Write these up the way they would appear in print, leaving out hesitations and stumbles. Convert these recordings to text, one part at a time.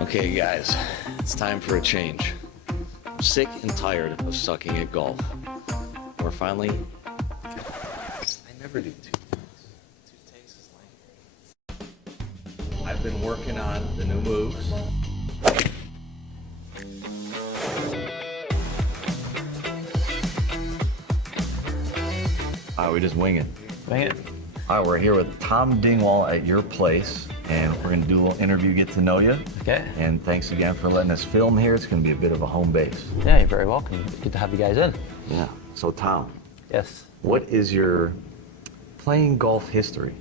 Okay, guys, it's time for a change. I'm sick and tired of sucking at golf. We're finally... I never do two takes. Two takes is lame. I've been working on the new moves. We just wing it. Wing it. All right, we're here with Tom Dingwall at your place, and we're going to do a little interview, get to know you. Okay. And thanks again for letting us film here. It's going to be a bit of a home base. Yeah, you're very welcome. Good to have you guys in. Yeah. So, Tom. Yes. What is your playing golf history?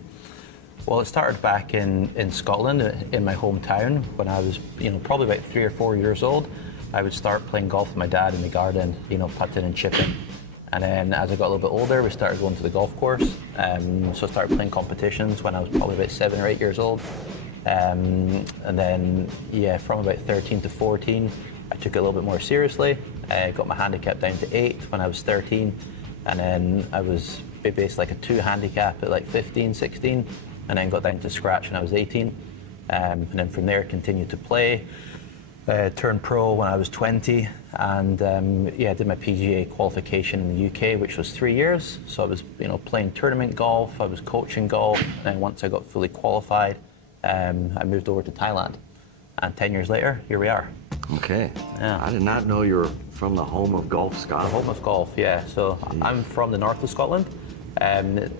Well, it started back in Scotland, in my hometown, when I was, probably about 3 or 4 years old. I would start playing golf with my dad in the garden, putting and chipping. And then as I got a little bit older, we started going to the golf course. So I started playing competitions when I was probably about 7 or 8 years old. And then, from about 13 to 14, I took it a little bit more seriously. I got my handicap down to 8 when I was 13. And then I was basically like a 2 handicap at like 15, 16. And then got down to scratch when I was 18. And then from there, continued to play. Turned pro when I was 20, and I did my PGA qualification in the UK, which was 3 years. So I was, playing tournament golf, I was coaching golf, and then once I got fully qualified, I moved over to Thailand. And 10 years later, here we are. Okay. Yeah. I did not know you were from the home of golf, Scotland. The home of golf, yeah. So I'm from the north of Scotland,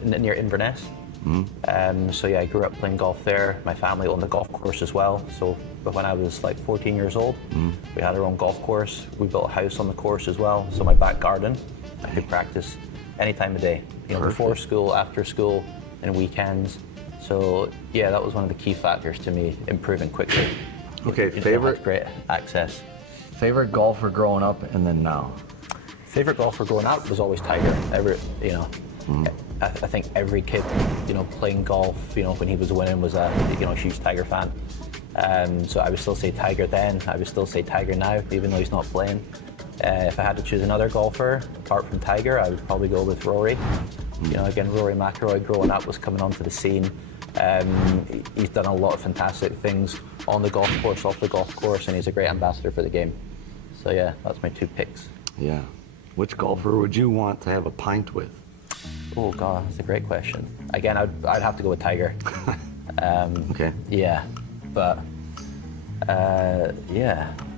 near Inverness. I grew up playing golf there. My family owned a golf course as well. But when I was like 14 years old, we had our own golf course. We built a house on the course as well. So my back garden, I could practice any time of day. Before school, after school, and weekends. So that was one of the key factors to me improving quickly. Okay, favorite? Great access. Favorite golfer growing up and then now? Favorite golfer growing up was always Tiger. I think every kid, playing golf, when he was winning was a huge Tiger fan. So I would still say Tiger then. I would still say Tiger now, even though he's not playing. If I had to choose another golfer apart from Tiger, I would probably go with Rory. Again, Rory McIlroy growing up was coming onto the scene. He's done a lot of fantastic things on the golf course, off the golf course, and he's a great ambassador for the game. So that's my 2 picks. Yeah. Which golfer would you want to have a pint with? Oh God, that's a great question. Again, I'd have to go with Tiger. Okay. Yeah, but that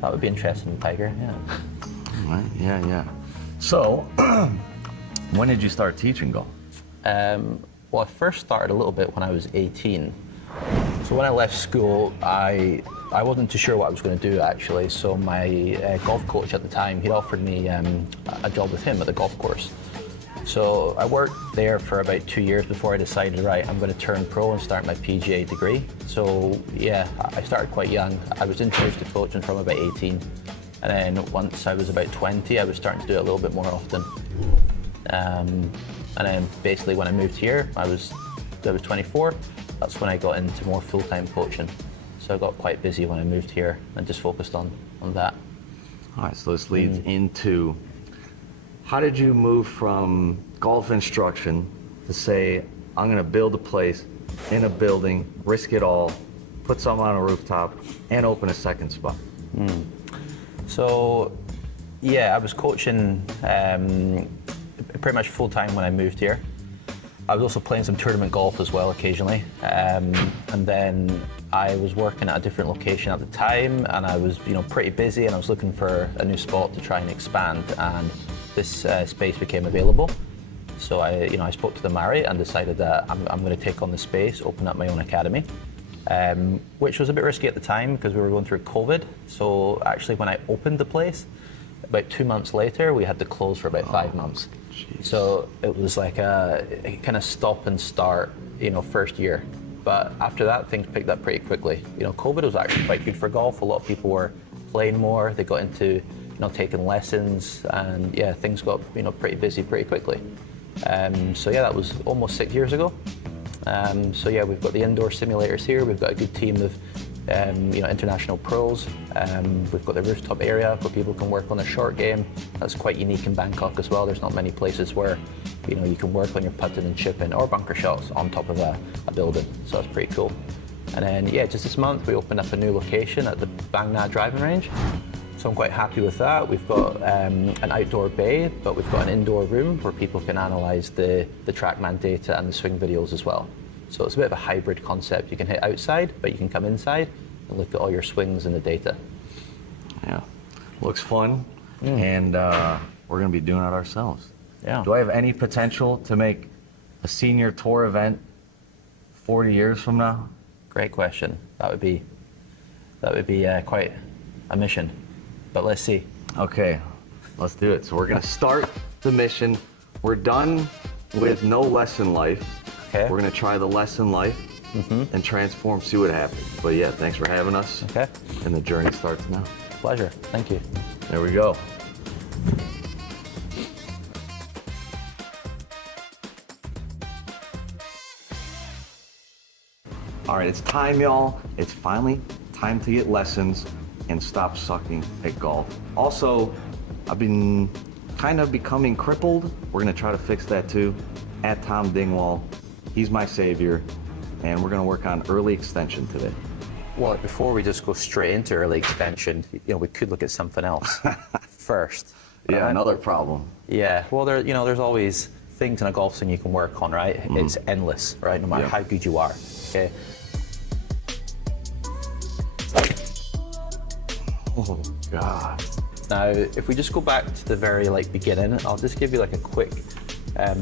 would be interesting with Tiger. Yeah. All right. Yeah. So, when did you start teaching golf? Well, I first started a little bit when I was 18. So when I left school, I wasn't too sure what I was going to do actually. So my golf coach at the time, he'd offered me a job with him at the golf course. So I worked there for about 2 years before I decided, right, I'm going to turn pro and start my PGA degree. So I started quite young. I was introduced to coaching from about 18. And then once I was about 20, I was starting to do it a little bit more often. And then basically when I moved here, I was 24. That's when I got into more full-time coaching. So I got quite busy when I moved here and just focused on that. All right, so this leads into, how did you move from golf instruction to say, I'm going to build a place in a building, risk it all, put something on a rooftop, and open a second spot? So, I was coaching pretty much full-time when I moved here. I was also playing some tournament golf as well occasionally. And then I was working at a different location at the time, and I was pretty busy, and I was looking for a new spot to try and expand. And this space became available. So I spoke to the Marriott and decided that I'm going to take on the space, open up my own academy, which was a bit risky at the time because we were going through COVID. So actually when I opened the place, about 2 months later, we had to close for about 5 months. Geez. So it was like a kind of stop and start, first year. But after that, things picked up pretty quickly. COVID was actually quite good for golf. A lot of people were playing more. They got into taking lessons, and things got pretty busy pretty quickly. That was almost 6 years ago. We've got the indoor simulators here. We've got a good team of international pros. We've got the rooftop area where people can work on their short game. That's quite unique in Bangkok as well. There's not many places where you can work on your putting and chipping or bunker shots on top of a building. So that's pretty cool. And then, yeah, just this month we opened up a new location at the Bang Na driving range. So I'm quite happy with that. We've got an outdoor bay, but we've got an indoor room where people can analyze the TrackMan data and the swing videos as well. So it's a bit of a hybrid concept. You can hit outside, but you can come inside and look at all your swings and the data. Yeah, looks fun, and we're gonna be doing it ourselves. Yeah. Do I have any potential to make a senior tour event 40 years from now? Great question. That would be quite a mission, but let's see. Okay, let's do it. So we're gonna start the mission. We're done with no lesson life. Okay. We're gonna try the lesson life and transform, see what happens. But yeah, thanks for having us. Okay. And the journey starts now. Pleasure. Thank you. There we go. All right, it's time, y'all. It's finally time to get lessons and stop sucking at golf. Also, I've been kind of becoming crippled. We're gonna try to fix that too. At Tom Dingwall, he's my savior, and we're gonna work on early extension today. Well, before we just go straight into early extension, we could look at something else first. Yeah, right? another problem. Yeah, well, there's always things in a golf swing you can work on, right? It's endless, right? No matter how good you are. Okay. Oh God. Now, if we just go back to the very beginning, I'll just give you a quick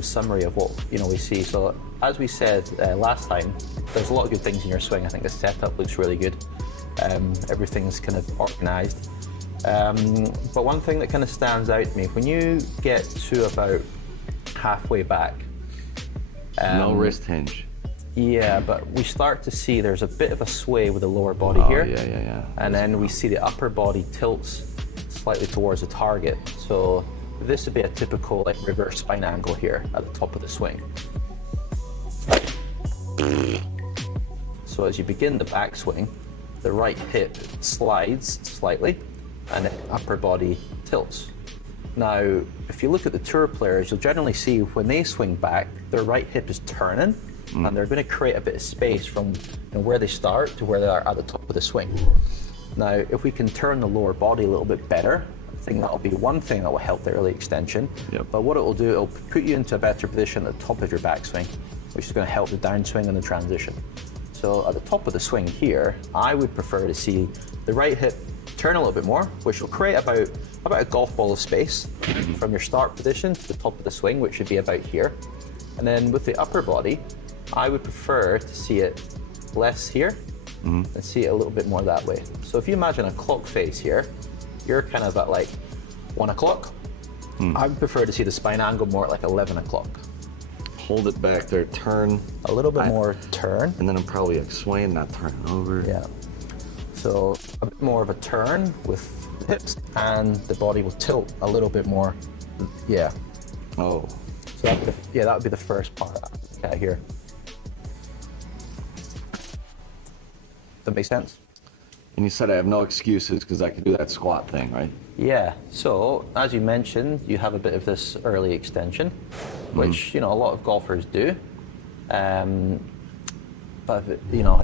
summary of what we see. So, as we said last time, there's a lot of good things in your swing. I think the setup looks really good. Everything's kind of organized. But one thing that kind of stands out to me, when you get to about halfway back, no wrist hinge. yeah, but we start to see there's a bit of a sway with the lower body here. Yeah. And then we see the upper body tilts slightly towards the target. So this would be a typical reverse spine angle here at the top of the swing. So as you begin the backswing, the right hip slides slightly and the upper body tilts. Now, if you look at the tour players, you'll generally see when they swing back, their right hip is turning and they're going to create a bit of space from where they start to where they are at the top of the swing. Now, if we can turn the lower body a little bit better, I think that'll be one thing that will help the early extension. Yep. But what it will do, it'll put you into a better position at the top of your backswing, which is going to help the downswing and the transition. So at the top of the swing here, I would prefer to see the right hip turn a little bit more, which will create about a golf ball of space from your start position to the top of the swing, which should be about here. And then with the upper body, I would prefer to see it less here and see it a little bit more that way. So if you imagine a clock face here, you're kind of at 1 o'clock. I would prefer to see the spine angle more at 11 o'clock. Hold it back there, turn. A little bit more turn. And then I'm probably swaying, not turning over. Yeah. So a bit more of a turn with the hips, and the body will tilt a little bit more. Yeah. Oh. So that would be the first part okay, here. That makes sense? And you said I have no excuses because I can do that squat thing, right? Yeah. So as you mentioned, you have a bit of this early extension, which a lot of golfers do. But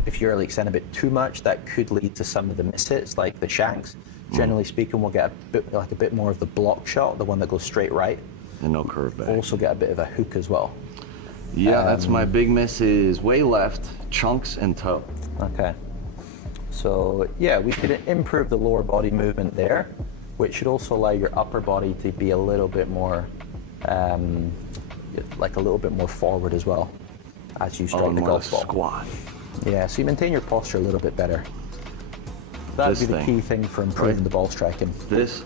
if you early extend a bit too much, that could lead to some of the mishits, like the shanks. Generally speaking, we'll get a bit more of the block shot, the one that goes straight right. And no curve back. Also get a bit of a hook as well. Yeah, that's my big miss is way left, chunks and toe. Okay. So yeah, we could improve the lower body movement there, which should also allow your upper body to be a little bit more, a little bit more forward as well as you strike the golf ball. Squat. Yeah, so you maintain your posture a little bit better. That'd be the key thing for improving the ball striking. This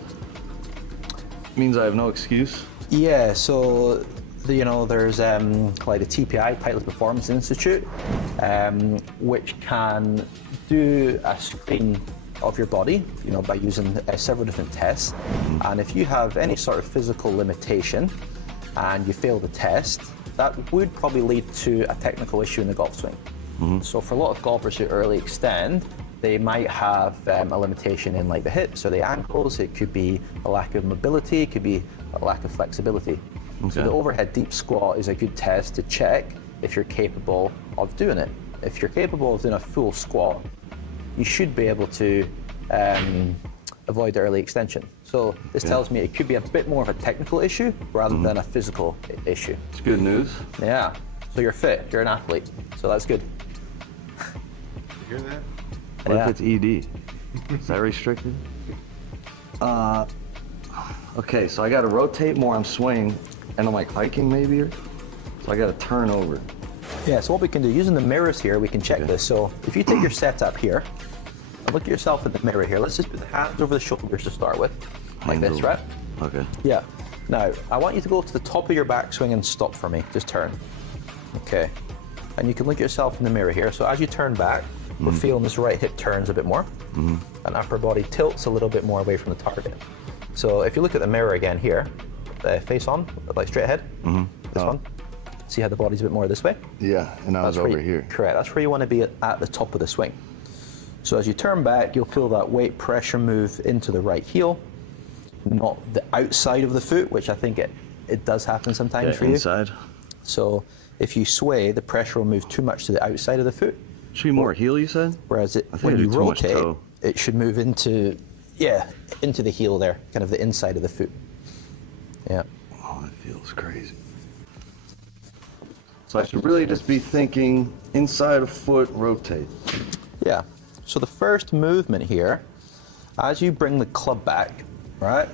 means I have no excuse. Yeah, so there's the TPI, Titleist Performance Institute, which can do a screen of your body, by using several different tests. And if you have any sort of physical limitation and you fail the test, that would probably lead to a technical issue in the golf swing. So for a lot of golfers who early extend, they might have a limitation in the hips or the ankles. It could be a lack of mobility, it could be a lack of flexibility. So the overhead deep squat is a good test to check if you're capable of doing it if you're capable of doing a full squat, you should be able to avoid the early extension. So this tells me it could be a bit more of a technical issue rather than a physical issue. It's good news. Yeah. So you're fit, you're an athlete, so that's good. You hear that? What Yeah. if it's ED? Is that restricted? Okay, so I got to rotate more. I'm swinging, and I'm like hiking maybe, so I got to turn over. Yeah, so what we can do, using the mirrors here, we can check this. So if you take your setup here, and look at yourself in the mirror here, let's just put the hands over the shoulders to start with, like this, right? Okay. Yeah. Now, I want you to go to the top of your backswing and stop for me. Just turn. Okay. And you can look at yourself in the mirror here. So as you turn back, we're feeling this right hip turns a bit more, and upper body tilts a little bit more away from the target. So if you look at the mirror again here, face on, like straight ahead, this one. See how the body's a bit more this way? Yeah, and I was That's where over you- here. Correct, that's where you want to be at the top of the swing. So as you turn back, you'll feel that weight pressure move into the right heel, not the outside of the foot, which I think it does happen sometimes for you. Inside. So if you sway, the pressure will move too much to the outside of the foot, Should be more heel, you said? whereas I think when I do you too much rotate, toe. it should move into the heel there, kind of the inside of the foot. Yeah. Oh, that feels crazy. So I should really just be thinking inside of foot, rotate. Yeah. So the first movement here, as you bring the club back, right?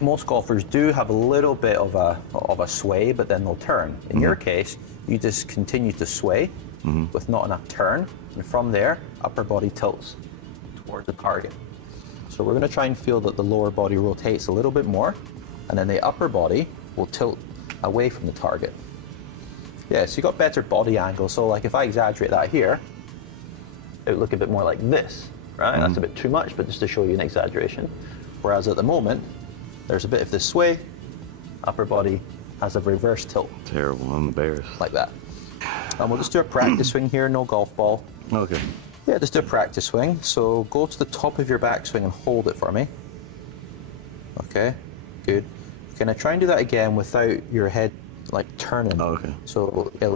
Most golfers do have a little bit of a sway, but then they'll turn. In your case, you just continue to sway with not enough turn, and from there, upper body tilts towards the target. So we're going to try and feel that the lower body rotates a little bit more, and then the upper body will tilt away from the target. Yeah, so you got better body angle. So like if I exaggerate that here, it would look a bit more like this, right? That's a bit too much, but just to show you an exaggeration. Whereas at the moment, there's a bit of this sway, upper body has a reverse tilt, Terrible, I'm embarrassed. like that. And we'll just do a practice swing here, no golf ball. Okay. Yeah, just do a practice swing. So go to the top of your backswing and hold it for me. Okay, good. Okay, now try and do that again without your head like turning. Oh, okay. So look at the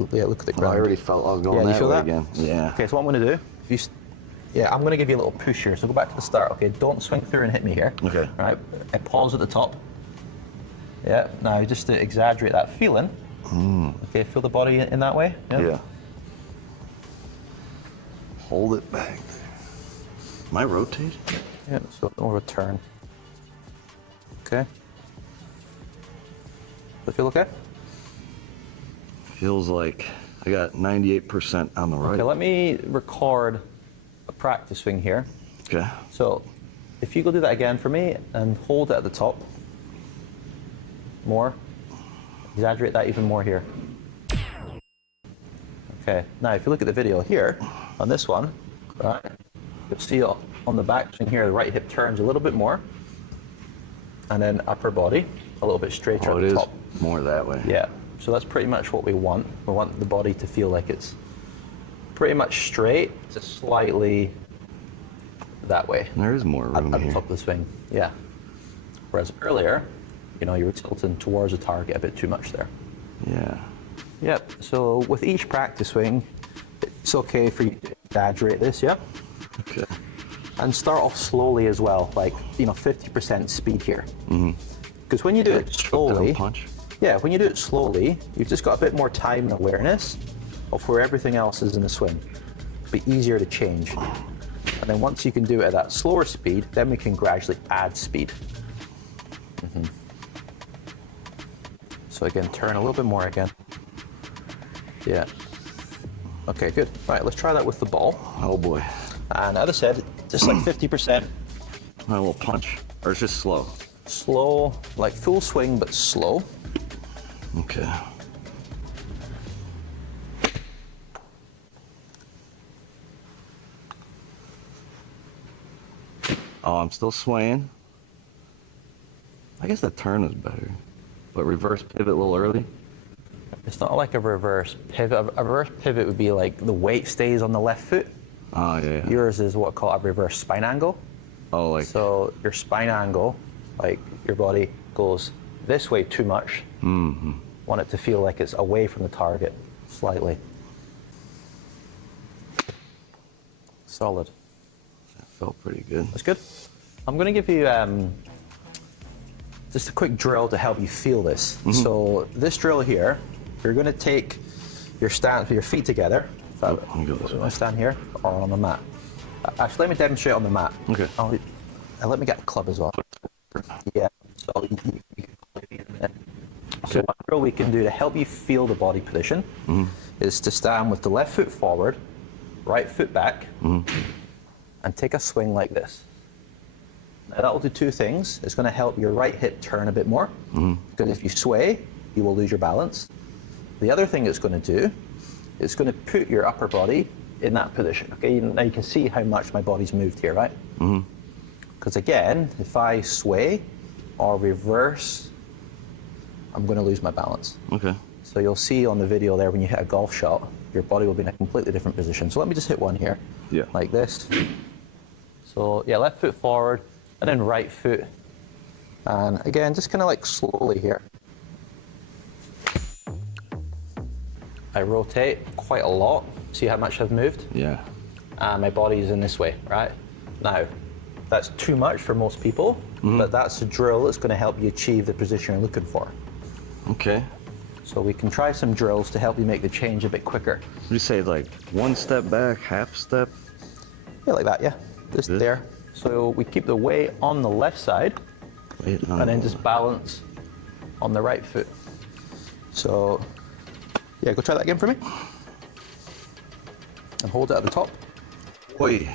Oh, ground. I already felt I was going Yeah, you that feel way that? again. Yeah. Okay, so what I'm going to do, I'm going to give you a little push here. So go back to the start. Okay, don't swing through and hit me here. Okay. All right, and pause at the top. Yeah. Now just to exaggerate that feeling. Okay, feel the body in that way. Yeah. Hold it back. Am I rotating? Yeah. So more of a turn. Okay. Does it feel okay? Feels like I got 98% on the right. Okay, let me record a practice swing here. Okay. So if you go do that again for me and hold it at the top. More. Exaggerate that even more here. Okay, now if you look at the video here, on this one, right, you'll see on the backswing here, the right hip turns a little bit more, and then upper body a little bit straighter Oh, at it the is top. more that way. Yeah, so that's pretty much what we want. We want the body to feel like it's pretty much straight, just slightly that way. There is more room At the here. top of the swing, yeah. Whereas earlier, you were tilting towards the target a bit too much there. Yeah. Yep, so with each practice swing, it's okay for you to exaggerate this, yeah? Okay. And start off slowly as well, like, 50% speed here. Because when you do it Just drop slowly, down punch. yeah, when you do it slowly, you've just got a bit more time and awareness of where everything else is in the swing. It'll be easier to change. And then once you can do it at that slower speed, then we can gradually add speed. So again, turn a little bit more again. Yeah. Okay, good. Right, let's try that with the ball. Oh boy. And as I said, just like 50%. A little punch. Or it's just slow. Slow, like full swing, but slow. Okay. Oh, I'm still swaying. I guess that turn was better. But reverse pivot a little early. It's not like a reverse pivot. A reverse pivot would be like the weight stays on the left foot. Oh, yeah. Yours is what called a reverse spine angle. Oh, like. So your spine angle, like your body goes this way too much. Want it to feel like it's away from the target slightly. Solid. That felt pretty good. That's good. I'm going to give you just a quick drill to help you feel this. So this drill here, you're going to take your stance with your feet together. Let me go this way. Stand here or on the mat. Actually, let me demonstrate on the mat. Okay. And let me get a club as well. Yeah. So you can play in a minute. So one drill we can do to help you feel the body position is to stand with the left foot forward, right foot back, and take a swing like this. Now that will do two things. It's going to help your right hip turn a bit more, because if you sway, you will lose your balance. The other thing it's going to do, it's going to put your upper body in that position. Okay, now you can see how much my body's moved here, right? Because again, if I sway or reverse, I'm going to lose my balance. Okay. So you'll see on the video there when you hit a golf shot, your body will be in a completely different position. So let me just hit one here, like this. So yeah, left foot forward, and then right foot. And again, just kind of like slowly here. I rotate quite a lot. See how much I've moved? Yeah. And my body's in this way, right? Now, that's too much for most people, but that's a drill that's going to help you achieve the position you're looking for. Okay. So we can try some drills to help you make the change a bit quicker. You say like one step back, half step? Yeah, like that, yeah. Just This? there. So we keep the weight on the left side, Wait, no. and then just balance on the right foot. So, yeah, go try that again for me. And hold it at the top. Wait.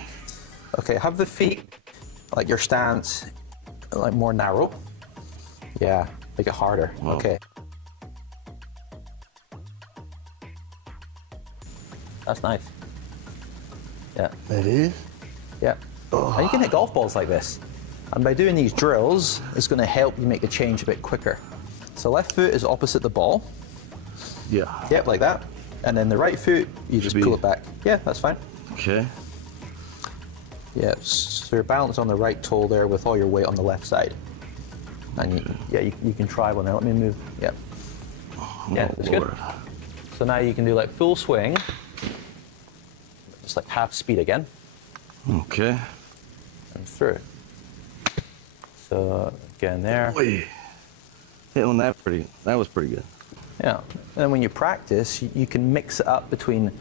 Okay, have the feet, like your stance, like more narrow. Yeah, make it harder. Wow. Okay. That's nice. Yeah. That is? Yeah. And you can hit golf balls like this. And by doing these drills, it's going to help you make the change a bit quicker. So left foot is opposite the ball. Yeah. Yep, like that. And then the right foot, you just pull it back. Yeah, that's fine. Okay. Yeah, so you're balanced on the right toe there with all your weight on the left side. And you can try one there. Let me move. Yeah. Yeah, that's good. So now you can do like full swing, just like half speed again, Okay. and through. So again there. Wait. Hitting that was pretty good. Yeah. And then when you practice, you can mix it up between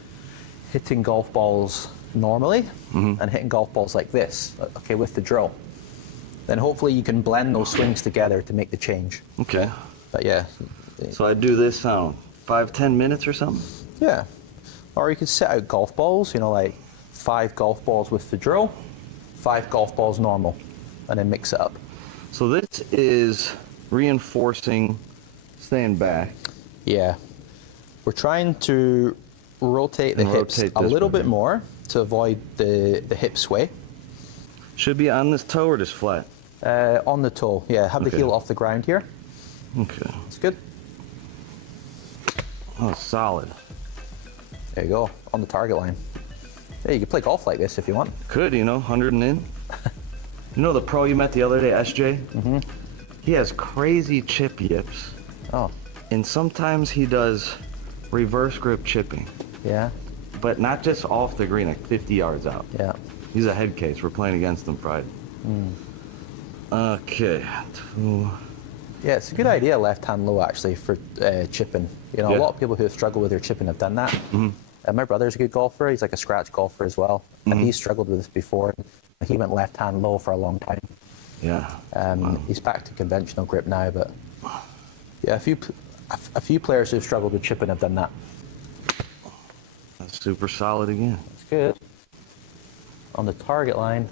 hitting golf balls normally and hitting golf balls like this, okay, with the drill. Then hopefully you can blend those swings together to make the change. Okay. But yeah. So I do this, 5-10 minutes or something? Yeah. Or you could set out golf balls, you know, like 5 golf balls with the drill, 5 golf balls normal, and then mix it up. So this is reinforcing staying back. Yeah. We're trying to rotate the And hips rotate a this little one bit here. more to avoid the hip sway. Should be on this toe or just flat? On the toe, yeah. Have the Okay. heel off the ground here. Okay. That's good. Oh, solid. There you go, on the target line. Yeah, you can play golf like this if you want. Could, 100 and in. You know the pro you met the other day, SJ? Mm-hmm. He has crazy chip yips, Oh, and sometimes he does reverse grip chipping, yeah, but not just off the green, like 50 yards out. yeah. He's a head case. We're playing against him Friday. Okay. Yeah, it's a good idea, left hand low actually, for chipping. You know, Yeah. a lot of people who have struggled with their chipping have done that. And my brother's a good golfer. He's like a scratch golfer as well. And he's struggled with this before. He went left hand low for a long time. Yeah. Wow. He's back to conventional grip now, but yeah, a few players who've struggled with chipping have done that. That's super solid again. It's good. On the target line,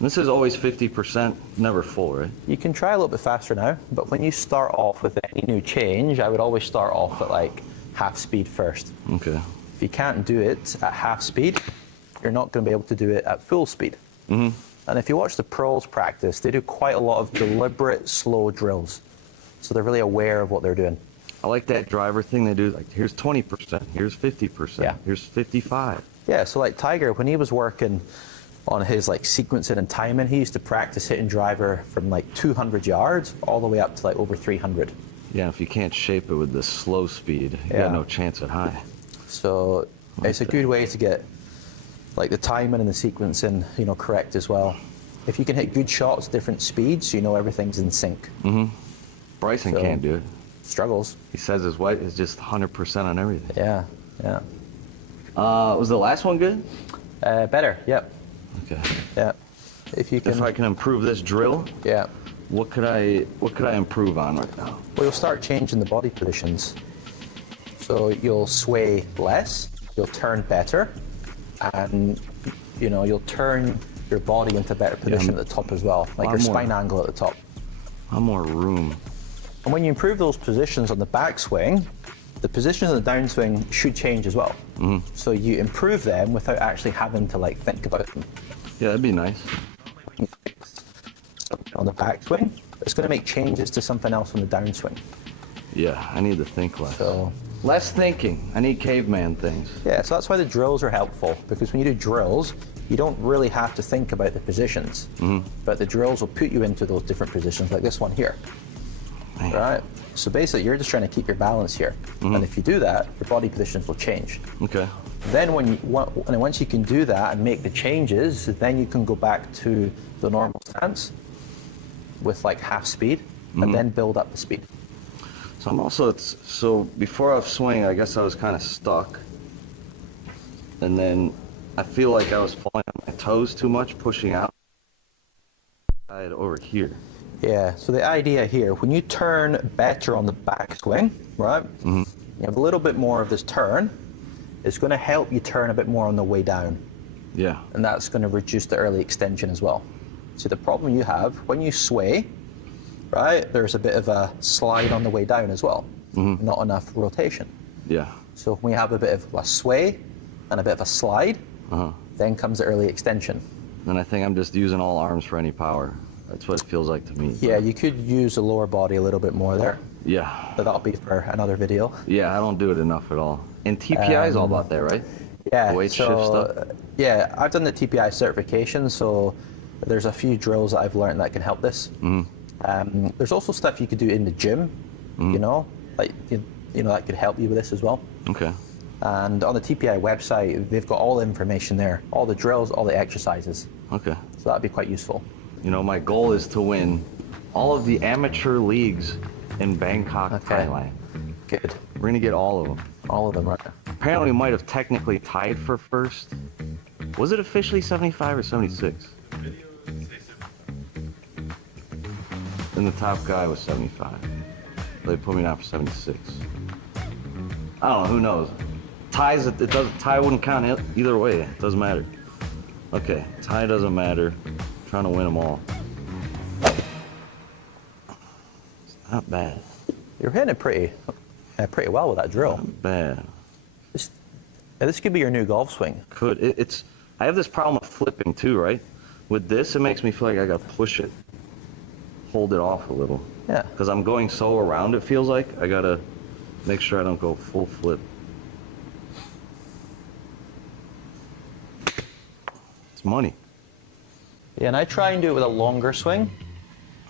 This is always 50%, never full, right? you can try a little bit faster now, but when you start off with any new change, I would always start off at like half speed first. Okay. If you can't do it at half speed, you're not going to be able to do it at full speed. And if you watch the pros practice, they do quite a lot of deliberate, slow drills. So they're really aware of what they're doing. I like that driver thing they do. Like, here's 20%, here's 50%, Yeah. here's 55. Yeah, so like Tiger, when he was working on his like sequencing and timing, he used to practice hitting driver from like 200 yards all the way up to like over 300. Yeah, if you can't shape it with the slow speed, you Yeah. got no chance at high. So it's a good way to get like the timing and the sequencing, correct as well. If you can hit good shots, different speeds, you know everything's in sync. Bryson So- can't do it. Struggles. He says his wife is just 100% on everything. Yeah. Was the last one good? Better. Yep. Okay. Yeah. If you can. If I can improve this drill, Yeah. what could I improve on right now? Well, you'll start changing the body positions. So you'll sway less, you'll turn better, and you'll turn your body into better position at the top as well, like your spine angle at the top. A lot more room. And when you improve those positions on the backswing, the positions on the downswing should change as well. So you improve them without actually having to think about them. Yeah, that'd be nice. On the backswing, it's going to make changes to something else on the downswing. Yeah, I need to think less. So Less thinking. I need caveman things. yeah, so that's why the drills are helpful, because when you do drills, you don't really have to think about the positions, but the drills will put you into those different positions, like this one here. Man. Right? So basically, you're just trying to keep your balance here, and if you do that, your body positions will change. Okay. Then once you can do that and make the changes, then you can go back to the normal stance with half speed, and then build up the speed. So I'm also, so before I was swinging, I guess I was kind of stuck. And then I feel like I was falling on my toes too much, pushing out. I had over here. Yeah, so the idea here, when you turn better on the backswing, right, you have a little bit more of this turn, it's going to help you turn a bit more on the way down. Yeah. And that's going to reduce the early extension as well. See, the problem you have, when you sway, right, there's a bit of a slide on the way down as well, not enough rotation. Yeah. So when you have a bit of a sway and a bit of a slide, then comes the early extension. And I think I'm just using all arms for any power. That's what it feels like to me. Yeah, you could use the lower body a little bit more there, Yeah. but that'll be for another video. Yeah, I don't do it enough at all. And TPI is all about that, right? Yeah, The weight shift stuff? Yeah, I've done the TPI certification, so there's a few drills that I've learned that can help this. There's also stuff you could do in the gym, that could help you with this as well. Okay. And on the TPI website, they've got all the information there, all the drills, all the exercises. Okay. So that'd be quite useful. My goal is to win all of the amateur leagues in Bangkok, Thailand. Good. We're going to get all of them. All of them, right? Apparently, we might have technically tied for first. Was it officially 75 or 76? And the top guy was 75. They put me down for 76. I don't know, who knows? Ties, tie wouldn't count either way. It doesn't matter. Okay, tie doesn't matter. Trying to win them all. It's not bad. You're hitting it pretty well with that drill. Not bad. This could be your new golf swing. Could it's? I have this problem of flipping too, right? With this, it makes me feel like I gotta push it, hold it off a little. Yeah. Because I'm going so around. It feels like I gotta make sure I don't go full flip. It's money. Yeah, and I try and do it with a longer swing.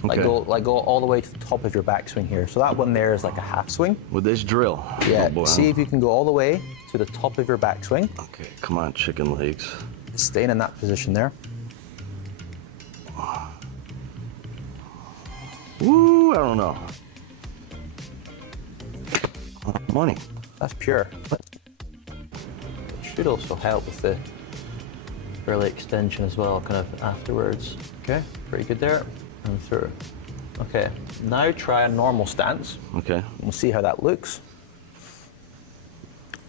Okay. Go all the way to the top of your backswing here. So that one there is like a half swing. With this drill. Yeah, Oh boy, see if you can go all the way to the top of your backswing, Okay, come on, chicken legs. staying in that position there. Woo, I don't know. Money. That's pure. Should also help with the early extension as well, kind of afterwards. Okay, pretty good there. And through. Okay, now try a normal stance. Okay. We'll see how that looks.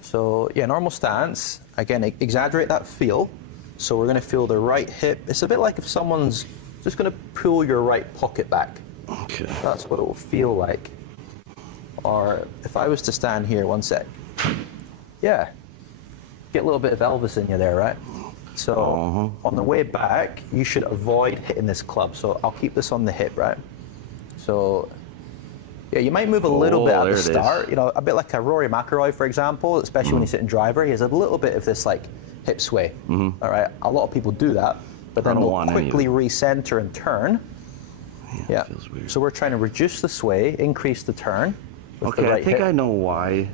So yeah, normal stance. Again, exaggerate that feel. So we're going to feel the right hip. It's a bit like if someone's just going to pull your right pocket back. Okay. That's what it will feel like. Or if I was to stand here, one sec. Yeah. Get a little bit of Elvis in you there, right? So on the way back, you should avoid hitting this club. So I'll keep this on the hip, right? So yeah, you might move a little bit at the start. A bit like a Rory McIlroy, for example, especially when he's sitting driver. He has a little bit of this hip sway. All right, a lot of people do that, but then they'll quickly recenter and turn. Yeah. Feels weird. So we're trying to reduce the sway, increase the turn. With the Okay, right I think hip. I know why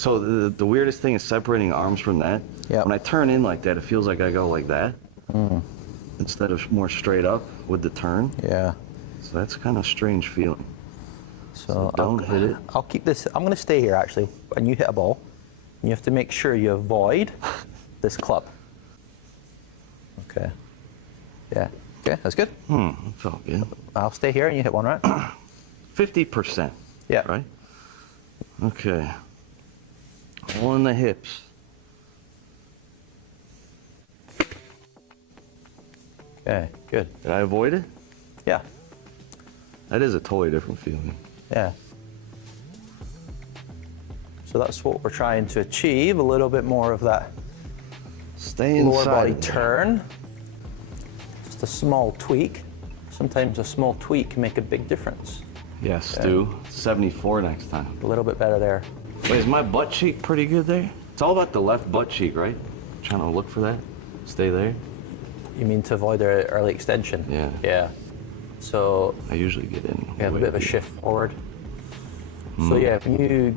So the weirdest thing is separating arms from that. Yep. When I turn in like that, it feels like I go like that instead of more straight up with the turn. Yeah. So that's kind of strange feeling. So don't hit it. I'll keep this. I'm going to stay here actually. When you hit a ball, you have to make sure you avoid this club. Okay. Yeah. Okay, that's good. That felt good. I'll stay here and you hit one, right? 50%. Yeah. Right? Okay. On the hips. Okay, good. Did I avoid it? Yeah. That is a totally different feeling. Yeah. So that's what we're trying to achieve, a little bit more of that Stay lower inside. body turn. Just a small tweak. Sometimes a small tweak can make a big difference. Yeah, Stu. 74 next time. A little bit better there. Wait, is my butt cheek pretty good there? It's all about the left butt cheek, right? Trying to look for that. Stay there. You mean to avoid the early extension? Yeah. Yeah. So I usually get in. we have a bit of a shift forward. So yeah, when you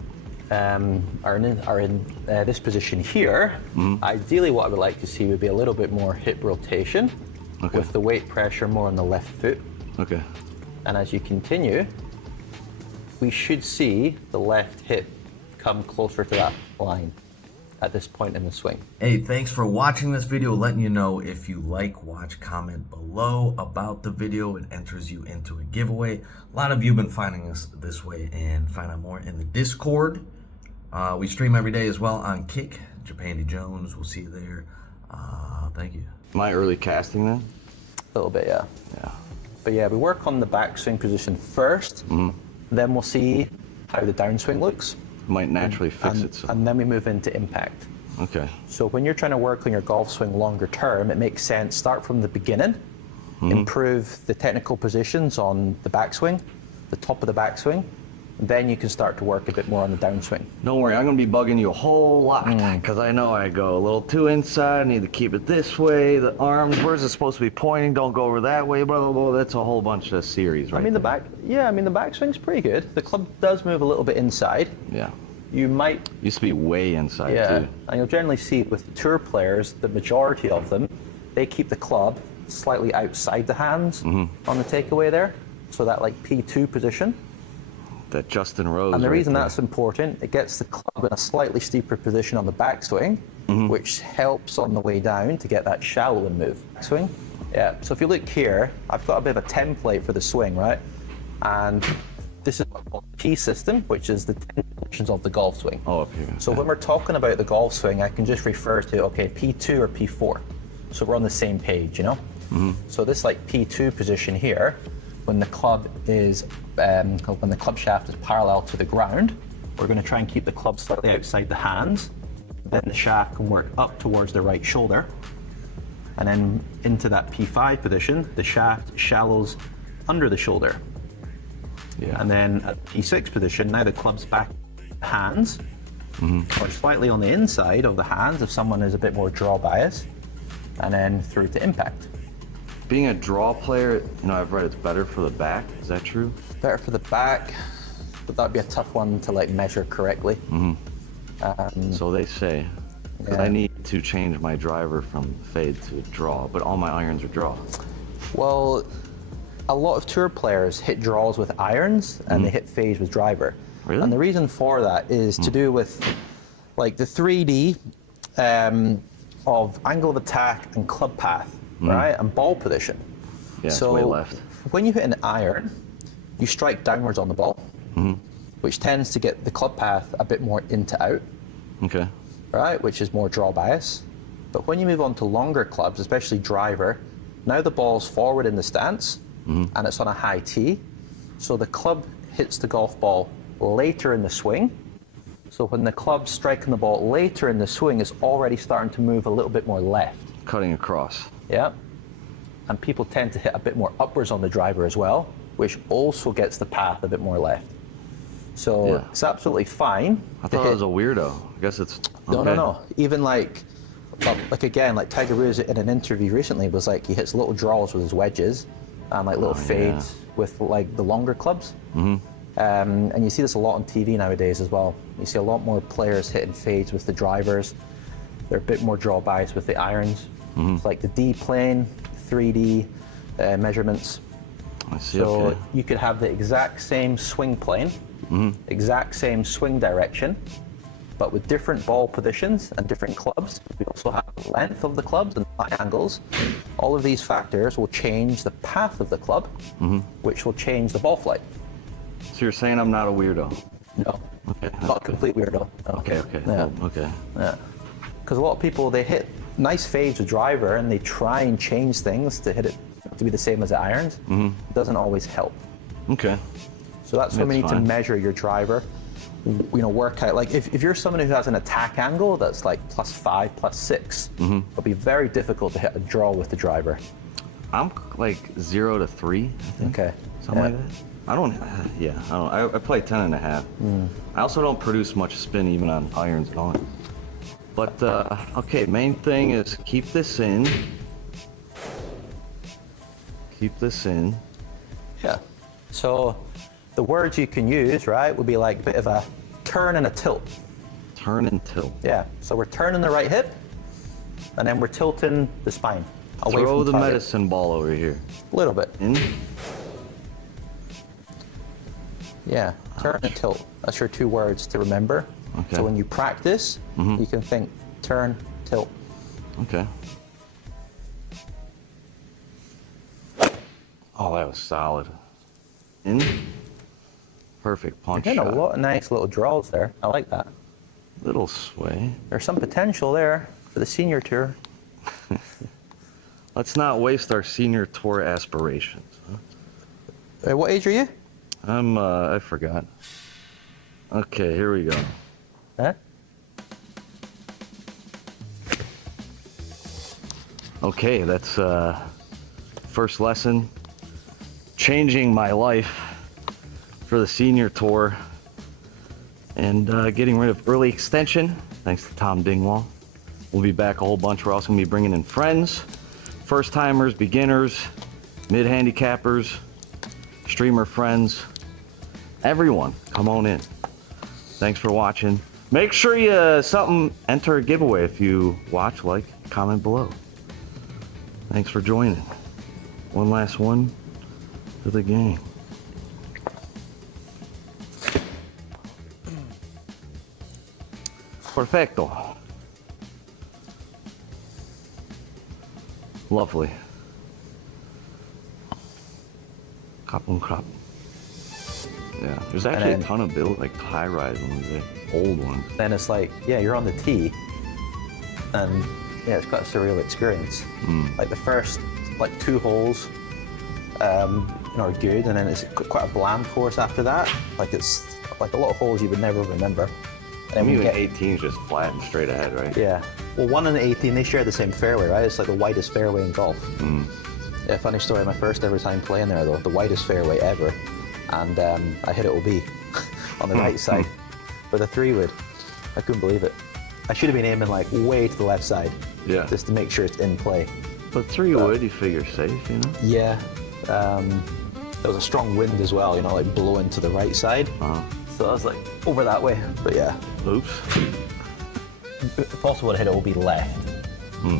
are in this position here, ideally what I would like to see would be a little bit more hip rotation Okay. with the weight pressure more on the left foot. Okay. And as you continue, we should see the left hip come closer to that line at this point in the swing. Hey, thanks for watching this video. Letting you know, if you like, watch, comment below about the video. It enters you into a giveaway. A lot of you have been finding us this way, and find out more in the Discord. We stream every day as well on Kick, JapandyJones. We'll see you there. Thank you. Am I early casting then? A little bit, yeah. Yeah. But yeah, we work on the backswing position first, then we'll see how the downswing looks, Might naturally fix and, itself. and then we move into impact. Okay. So when you're trying to work on your golf swing longer term, it makes sense, start from the beginning, improve the technical positions on the backswing, the top of the backswing, then you can start to work a bit more on the downswing. Don't worry, I'm gonna be bugging you a whole lot because I know I go a little too inside. I need to keep it this way. The arms, where's it supposed to be pointing? Don't go over that way. Blah blah blah. That's a whole bunch of series, right? I mean the backswing's pretty good. The club does move a little bit inside. Yeah. You might, Used to be way inside yeah, too. and you'll generally see with the tour players, the majority of them, they keep the club slightly outside the hands on the takeaway there. So that like P2 position. That Justin Rose. And the right reason there. that's important, it gets the club in a slightly steeper position on the backswing, which helps on the way down to get that shallow move. Swing. Yeah, so if you look here, I've got a bit of a template for the swing, right? And this is what's called the P system, which is the 10 positions of the golf swing. Oh, up here. So when we're talking about the golf swing, I can just refer to, okay, P2 or P4. So we're on the same page, you know? So this like P2 position here, when the club is, when the club shaft is parallel to the ground, we're going to try and keep the club slightly outside the hands. Then the shaft can work up towards the right shoulder. And then into that P5 position, the shaft shallows under the shoulder. Yeah. And then at P6 position, now the club's back hands, or slightly on the inside of the hands if someone is a bit more draw bias, and then through to impact. Being a draw player, you know, I've read it's better for the back. Is that true? Better for the back, but that'd be a tough one to like measure correctly. So they say. Because Yeah. I need to change my driver from fade to draw, but all my irons are draw. Well, a lot of tour players hit draws with irons and they hit fades with driver. Really? And the reason for that is to do with like the 3D of angle of attack and club path, right? And ball position. Yeah, it's so way left. when you hit an iron, you strike downwards on the ball, which tends to get the club path a bit more into out, Okay. right? Which is more draw bias. But when you move on to longer clubs, especially driver, now the ball's forward in the stance and it's on a high tee. So the club hits the golf ball later in the swing. So when the club's striking the ball later in the swing, it's already starting to move a little bit more left. Cutting across. Yeah. And people tend to hit a bit more upwards on the driver as well, which also gets the path a bit more left. So Yeah. it's absolutely fine. I to thought I hit- was a weirdo. I guess it's. No, no, okay. no. Even like again, like Tiger Woods in an interview recently was like he hits little draws with his wedges and like little Oh, fades with like the longer clubs. And you see this a lot on TV nowadays as well. You see a lot more players hitting fades with the drivers. They're a bit more draw biased with the irons. It's like the D plane, 3D measurements. I see. So Okay. you could have the exact same swing plane, exact same swing direction, but with different ball positions and different clubs. We also have the length of the clubs and eye angles. All of these factors will change the path of the club, which will change the ball flight. So you're saying I'm not a weirdo? No, Okay. not a complete weirdo. No. Okay. Yeah. Oh, okay. Yeah, because a lot of people, they hit nice fades with driver and they try and change things to hit it to be the same as the irons. It doesn't always help. Okay. So that's when we That's need fine. to measure your driver. Work out, like if you're someone who has an attack angle that's like +5, +6, it'll be very difficult to hit a draw with the driver. I'm like 0 to 3, I think. Okay. Something like that. I don't. Yeah. I play 10.5. I also don't produce much spin even on irons and all. But okay, main thing is keep this in. Keep this in. Yeah. So the words you can use, right, would be like a bit of a turn and a tilt. Turn and tilt. Yeah. So we're turning the right hip, and then we're tilting the spine away Throw from the target. medicine ball over here. A little bit. In. Yeah. Turn and tilt. That's your 2 words to remember. Okay. So when you practice, you can think turn, tilt. Okay. Oh, that was solid. In. Perfect punch Getting a shot. lot of nice little draws there. I like that. Little sway. There's some potential there for the senior tour. Let's not waste our senior tour aspirations. Huh? What age are you? I forgot. Okay, here we go. Huh? Okay, that's first lesson. Changing my life for the senior tour and getting rid of early extension, thanks to Tom Dingwall. We'll be back a whole bunch. We're also gonna be bringing in friends, first timers, beginners, mid handicappers, streamer friends, everyone, come on in. Thanks for watching. Make sure you enter a giveaway if you watch, like, comment below. Thanks for joining. One last one for the gang. Perfecto. Lovely. Crop on crop. Yeah, there's actually then- a ton of like high-rise ones, the old ones. Then it's like, yeah, you're on the tee, and yeah, it's quite a surreal experience. Like the first, like 2 holes, are good, and then it's quite a bland course after that. Like it's like a lot of holes you would never remember. And then we Even get 18 is just flat and straight ahead, right? yeah. Well, 1 and 18, they share the same fairway, right? It's like the widest fairway in golf. Yeah, funny story. My first ever time playing there, though, the widest fairway ever, and I hit it OB on the right side with a 3-wood. I couldn't believe it. I should have been aiming like way to the left side, Yeah. just to make sure it's in play. But 3-wood, you figure safe, you know? Yeah. There was a strong wind as well, like blowing to the right side. So I was like over that way. But yeah, Oops. if also would have hit OB left.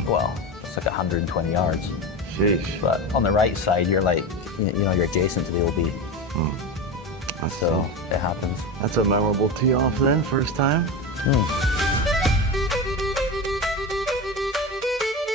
Well, it's like 120 yards. Sheesh. But on the right side, you're like, you're adjacent to the OB. That's, So it happens. that's a memorable tee off then, first time.